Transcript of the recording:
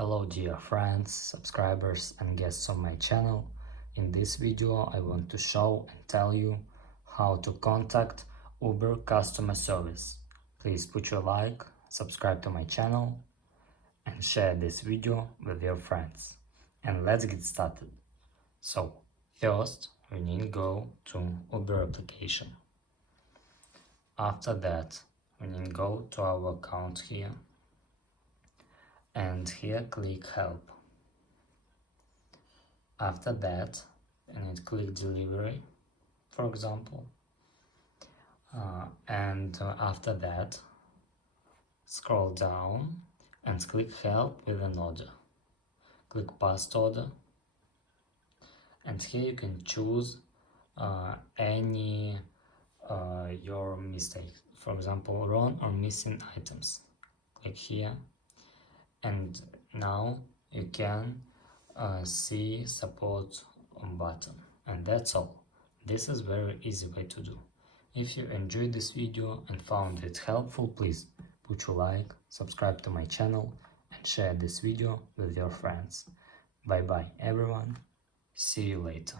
Hello dear friends, subscribers and guests on my channel. In this video I want to show and tell you how to contact Uber customer service. Please put your like, subscribe to my channel and share this video with your friends. And let's get started. So first we need to go to Uber application. After that we need to go to our account here. And here click help. After that I need to click delivery, for example, after that scroll down and click help with an order. Click past order, and here you can choose any your mistake, for example wrong or missing items. Click here, and now you can see support button, and that's all. This is very easy way to do. If you enjoyed this video and found it helpful, please put your like, subscribe to my channel and share this video with your friends. Bye bye everyone, see you later.